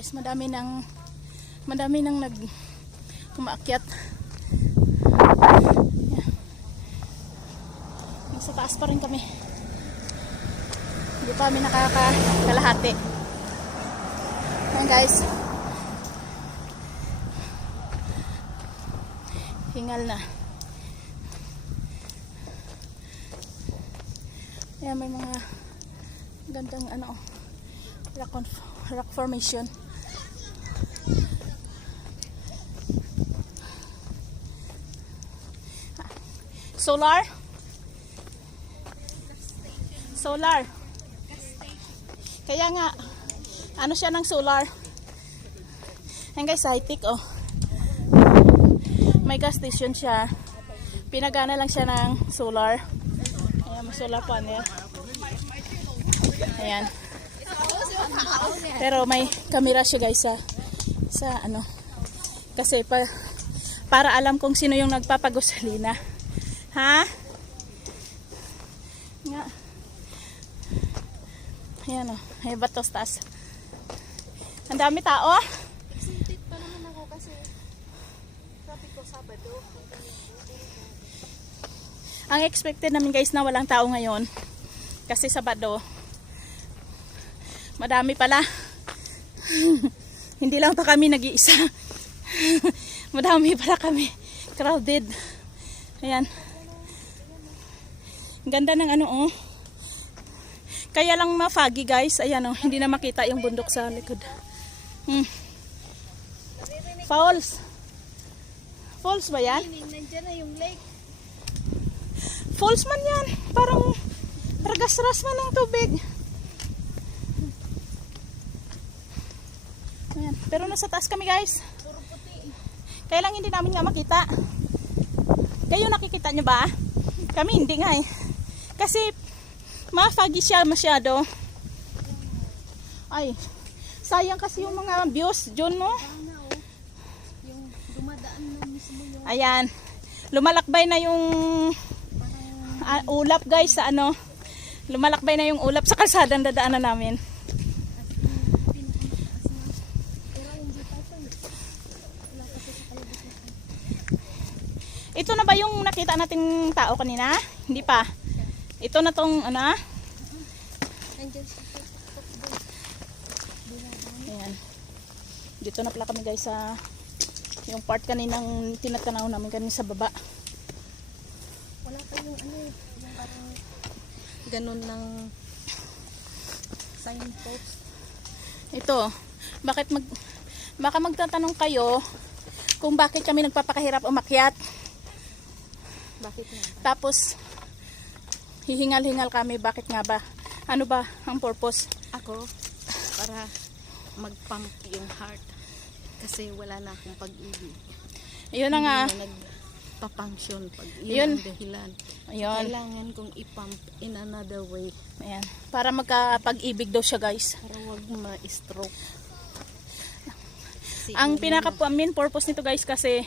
guys, madami nang kumaakyat. Yan. Nasa taas pa rin kami. Hindi pa kami nakakakalahati. Yan guys. Hingal na. Ayan, may mga gandang rock formation. Solar. Kaya nga, ano siya ng solar. Ayan guys, high-tech oh. May gas station siya. Pinagana lang siya ng solar. Ayan, may solar panel. Ayan. Pero may camera siya guys sa ano. Kasi para alam kung sino yung nagpapagusalina. Ha? Nga. Ayan o. May batos taas. Ang dami tao. Excited pa naman ako kasi traffic ko Sabado. Ang expected namin guys na walang tao ngayon. Kasi Sabado. Madami pala. Hindi lang pa kami nag-iisa. Madami pala kami. Crowded. Ayan. Ganda ng ano oh. Kaya lang ma-foggy guys. Ayan oh. Hindi na makita yung bundok sa likod. Falls. Falls ba yan? Nandiyan na yung lake. Falls man yan. Parang ragas-ras man ng tubig. Ayan. Pero nasa taas kami guys. Puro puti. Kaya lang hindi namin nga makita. Kayo nakikita nyo ba? Kami hindi nga eh. Kasi ma-foggy siya masyado. Ay, sayang kasi yung mga views dyan no. Sana oh. Yung dumadaan na mismo yung Ayan. Lumalakbay na yung ulap guys sa ano. Lumalakbay na yung ulap sa kalsadang dadaanan namin. Ito na ba yung nakita nating tao kanina? Hindi pa. Ito na tong ano? Ayan. Dito na pala kami guys sa yung part kaninang tinatanaw namin kanina sa baba. wala pa yung ano yung parang ganun ng signpost. Ito. Baka magtatanong kayo kung bakit kami nagpapakahirap umakyat. Bakit nga? Tapos hihingal-hingal kami, bakit nga ba? Ano ba ang purpose? Ako, para mag-pump yung heart. Kasi wala na akong pag-ibig. Yun na nga. Hindi na nagpa-function pag Yun. yun ang dahilan. Ayun. Kailangan kong i-pump in another way. Ayan. Para magkapag-ibig daw siya guys. Para wag ma-stroke. Ang main purpose nito guys kasi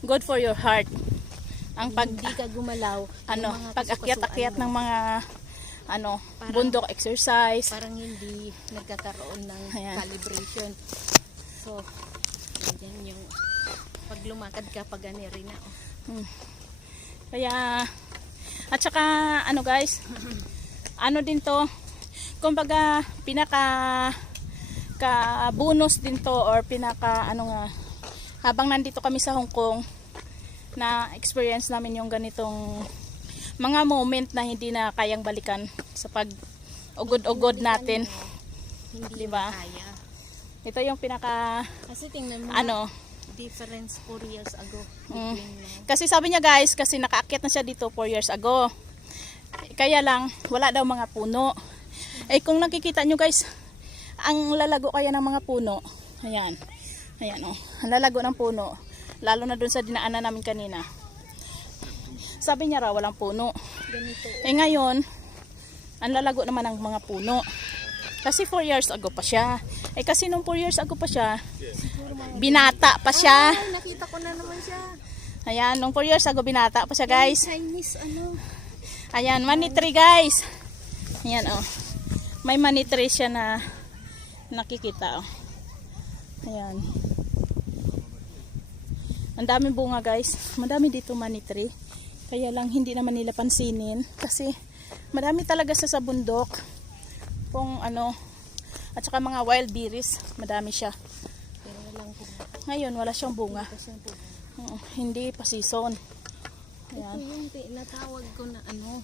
good for your heart. Ang hindi ka gumalaw, ano, yung mga pag-akyat-akyat ng mga ano, Parang- bundok exercise. parang hindi nagkakaroon ng Ayan. calibration. So, yan yung pag lumakad ka pag rin na. Kaya at saka ano guys, ano din to, kumbaga pinaka bonus din to or pinaka ano nga, habang nandito kami sa Hong Kong na experience namin yung ganitong mga moment na hindi na kayang balikan sa pag ugod-ugod natin. Hindi Diba? kaya. Ito yung pinaka Kasi tingnan mo, ano, difference 4 years ago. Mm. Between now. kasi sabi niya guys, kasi nakaakyat na siya dito 4 years ago. Kaya lang, wala daw mga puno. Eh kung nakikita nyo guys, ang lalago kaya ng mga puno. Ayan. Ayan oh. Ang lalago ng puno. Lalo na dun sa dinaanan namin kanina. Sabi niya raw walang puno. Ganito. Eh ngayon, ang lalago naman ng mga puno. Kasi 4 years ago pa siya. Eh kasi nung 4 years ago pa siya, binata pa siya. Ay, nakita ko na naman siya. Ayan, nung 4 years ago binata pa siya guys. Chinese ano. Ayan, money tree guys. Ayan oh. May money tree siya na nakikita oh. Ayan. Ang daming bunga guys. Madami dito money tree. Kaya lang hindi naman nila pansinin. Kasi madami talaga sa bundok. Kung ano. At saka mga wild berries. Madami siya. Pero walang bunga. Ngayon wala siyang bunga. Kasi yung bunga. Hindi pa season. Ito Ayan. yung natawag ko na ano,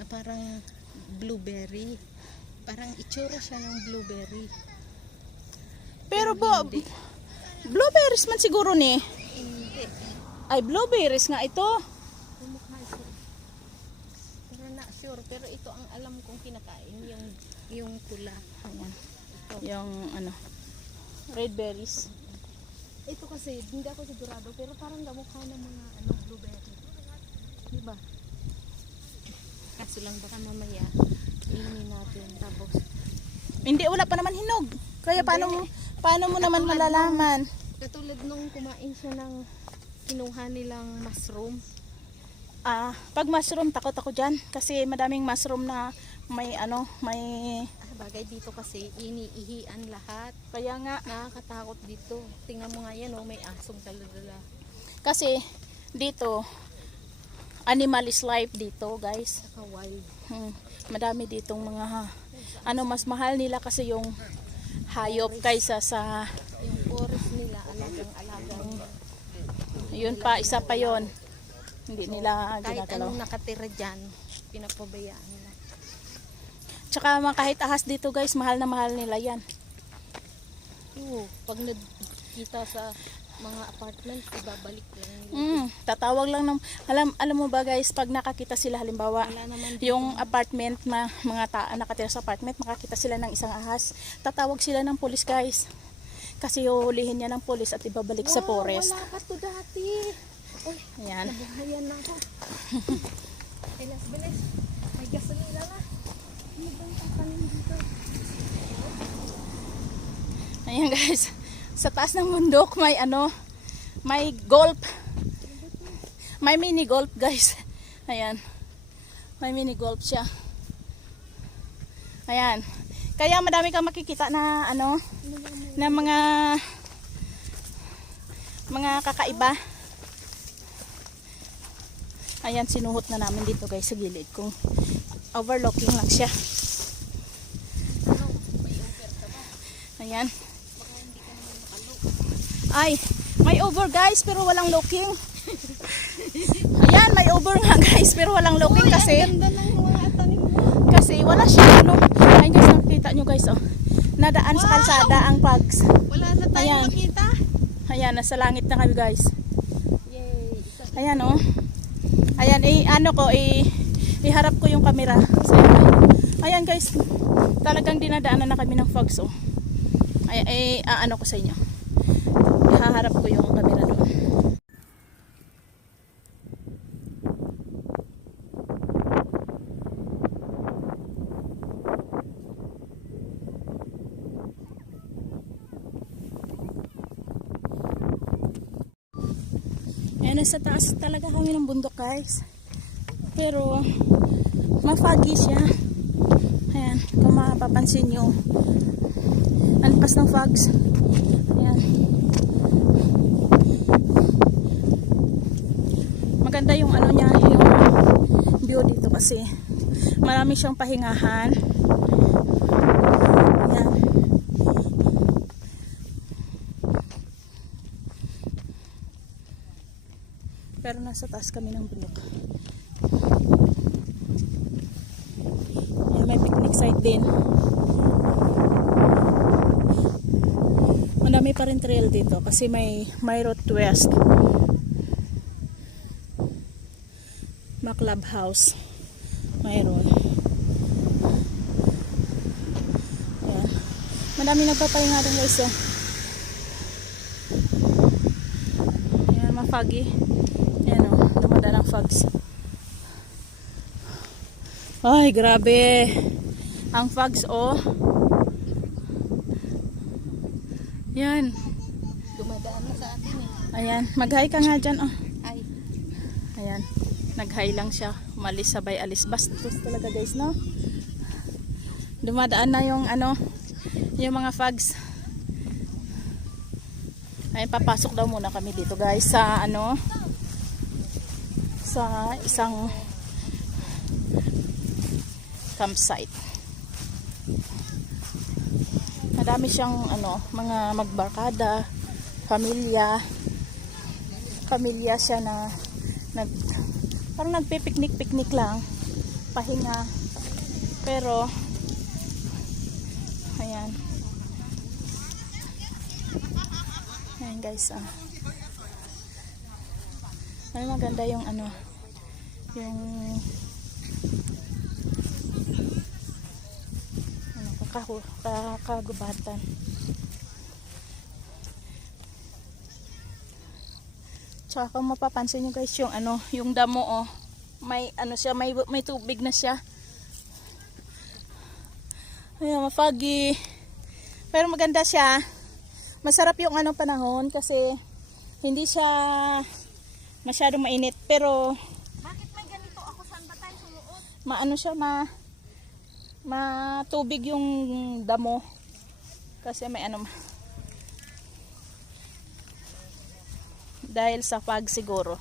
na parang blueberry. Parang itsura siya ng blueberry. Pero Hindi. blueberries man siguro ni. Hindi. Ay, blueberries nga ito. Kumukha siya. Pero not sure. Pero ito ang alam kong kinakain. Yung pula. Ayan. Ito. Yung ano, red berries. Ito kasi, hindi ako sigurado. Pero parang gamukha ng mga blueberry. Diba? Kaso lang baka mamaya inumin natin. Tapos, Hindi, wala pa naman hinog. Kaya Hindi. paano mo naman malalaman? katulad nung kumain siya ng kinuha nilang mushroom. Pag mushroom, takot ako dyan. Kasi madaming mushroom na may Bagay dito kasi iniihian lahat. kaya nga. Nakakatakot dito. Tingnan mo nga yan, may asong taladala. Kasi dito, animal is life dito guys. Saka wild. Madami ditong mga mas mahal nila kasi yung hayop kaysa sa Yung forest nila, alagang-alagang. yun pa, isa pa yon. Hindi nila Kahit ginagalaw. anong nakatira dyan, pinapabayaan nila. Tsaka kahit ahas dito guys, mahal na mahal nila yan. Oo, pag nagkita sa mga apartment, ibabalik lang nila. Tatawag lang ng alam mo ba guys, pag nakakita sila halimbawa Wala naman yung apartment na nakatira sa apartment, makakita sila ng isang ahas, tatawag sila ng pulis guys. Kasi huhulihin niya ng pulis at ibabalik sa forest. Wala ka to dati. Uy, Ayan. nabuhayan na ako. Bilis. May gasolina na. Ano bang kakanin dito? Ayan guys, sa taas ng bundok may golf. May mini golf guys. Ayan. May mini golf siya. Ayan. Kaya madami kang makikita na na mga kakaiba. Ayan, sinuhot na namin dito guys sa gilid kung overlooking lang siya. Ayan. Ay, may over guys pero walang looking. Ayan, may over nga guys pero walang looking kasi Ang ganda ng mga tanim mo. kasi wala siya Ay guys, nakita nyo guys nadaan sa kalsada ang pugs. Wala na tayong Ayan. makita. Ayan, nasa langit na kami guys. Yay. Ayan Ayan, iharap ko yung camera sa inyo. Ayan guys, talagang dinadaanan na kami ng fogs ko sa inyo. Ihaharap ko yung camera doon. Ayan, nasa taas talaga kami ng bundok guys. Pero ma-foggy siya. Ayan, kung mapapansin nyo, alpas ng fogs. Ayan. Maganda yung niya, yung view dito kasi marami siyang pahingahan. Ayan. Pero nasa taas kami ng bundok. Ayan, may picnic site din. Madami pa rin trail dito kasi may road west. Clubhouse. Mayroon. Ayan. Madami nagpapahinga rin guys. Ayan, ma-foggy. Ayan dumadaan ang fogs. Ay, grabe. Ang fogs Yan. Dumadaan na sa atin Ayan, mag-hi ka nga dyan Ay. Ayan, nag-hi lang siya. Umalis sabay alis. Bastos talaga guys, no? Dumadaan na yung yung mga fogs. Ay, papasok daw muna kami dito guys sa ano, sa isang campsite. Madami siyang ano, mga magbarkada, pamilya siya na parang nagpipiknik-piknik lang, pahinga. Pero ayan. Ayan guys, ay maganda yung ano, yung kakagubatan. Tsaka kung mapapansin nyo guys, yung ano, yung damo oh, may ano siya, may tubig na siya. Ayan, mafoggy. Pero maganda siya. Masarap yung ano panahon kasi hindi siya masyadong mainit. Pero Bakit may ganito ako? Saan ba tayo sumuot? maano siya, matubig yung damo. Kasi may ano, dahil sa fog siguro.